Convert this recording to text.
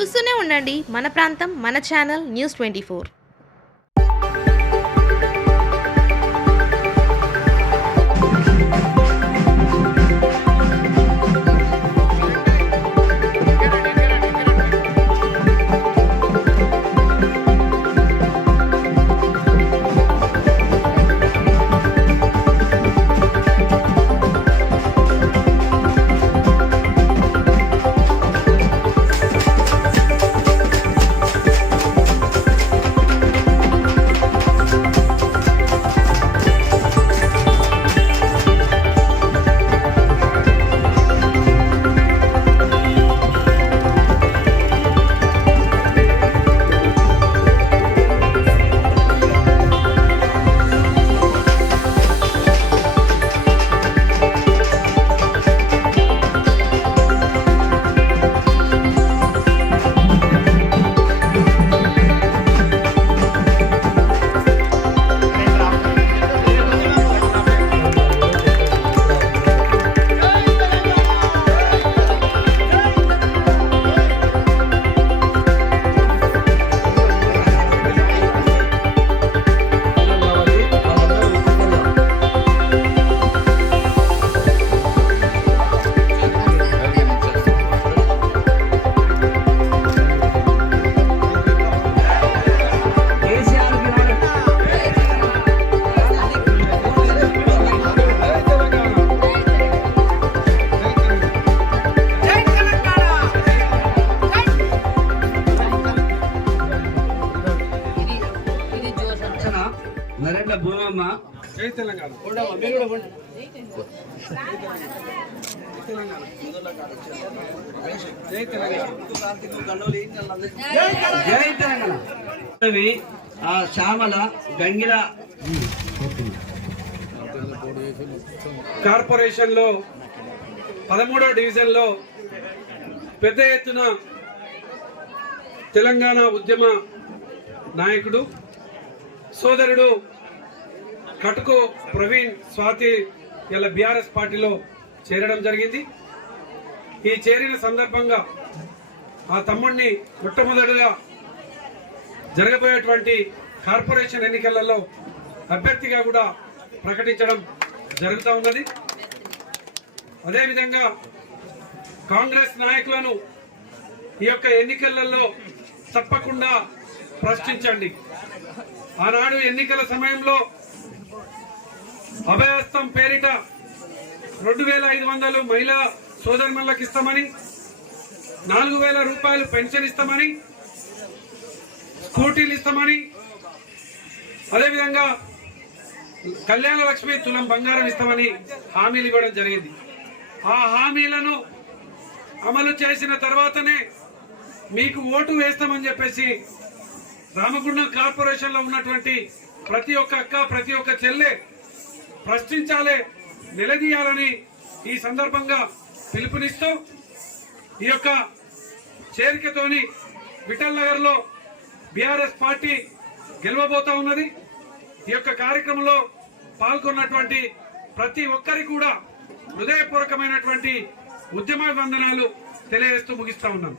చూస్తూనే ఉండండి మన ప్రాంతం మన ఛానల్ News24. నరేంద్ర భూమమ్మ జై తెలంగాణ జై తెలంగాణ శ్యామల గంగిల కార్పొరేషన్ లో 13వ డివిజన్ లో పెద్ద ఎత్తున తెలంగాణ ఉద్యమ నాయకుడు సోదరుడు కటుకు ప్రవీణ్ స్వాతి ఇలా బీఆర్ఎస్ పార్టీలో చేరడం జరిగింది. ఈ చేరిన సందర్భంగా ఆ తమ్ముడిని మొట్టమొదటిగా జరగబోయేటువంటి కార్పొరేషన్ ఎన్నికలలో అభ్యర్థిగా కూడా ప్రకటించడం జరుగుతూ ఉన్నది. అదేవిధంగా కాంగ్రెస్ నాయకులను ఈ యొక్క ఎన్నికలలో తప్పకుండా ప్రశ్నించండి. ఆనాడు ఎన్నికల సమయంలో అభయహస్తం పేరిట 2500 మహిళా సోదరులకు ఇస్తామని, 4000 రూపాయలు పెన్షన్ ఇస్తామని, స్కూటీలు ఇస్తామని, అదేవిధంగా కళ్యాణ లక్ష్మి తులం బంగారం ఇస్తామని హామీలు ఇవ్వడం జరిగింది. ఆ హామీలను అమలు చేసిన తర్వాతనే మీకు ఓటు వేస్తామని చెప్పేసి రామగుండం కార్పొరేషన్ లో ఉన్నటువంటి ప్రతి ఒక్క అక్క ప్రతి ఒక్క చెల్లె ప్రశ్నించాలి, నిలదీయాలని ఈ సందర్భంగా పిలుపునిస్తూ ఈ యొక్క చేరికతోని విఠల్ నగర్ లో బీఆర్ఎస్ పార్టీ గెలవబోతా ఉన్నది. ఈ యొక్క కార్యక్రమంలో పాల్గొన్నటువంటి ప్రతి ఒక్కరికి కూడా హృదయపూర్వకమైనటువంటి ఉద్యమ వందనాలు తెలియజేస్తూ ముగిస్తా ఉన్నాం.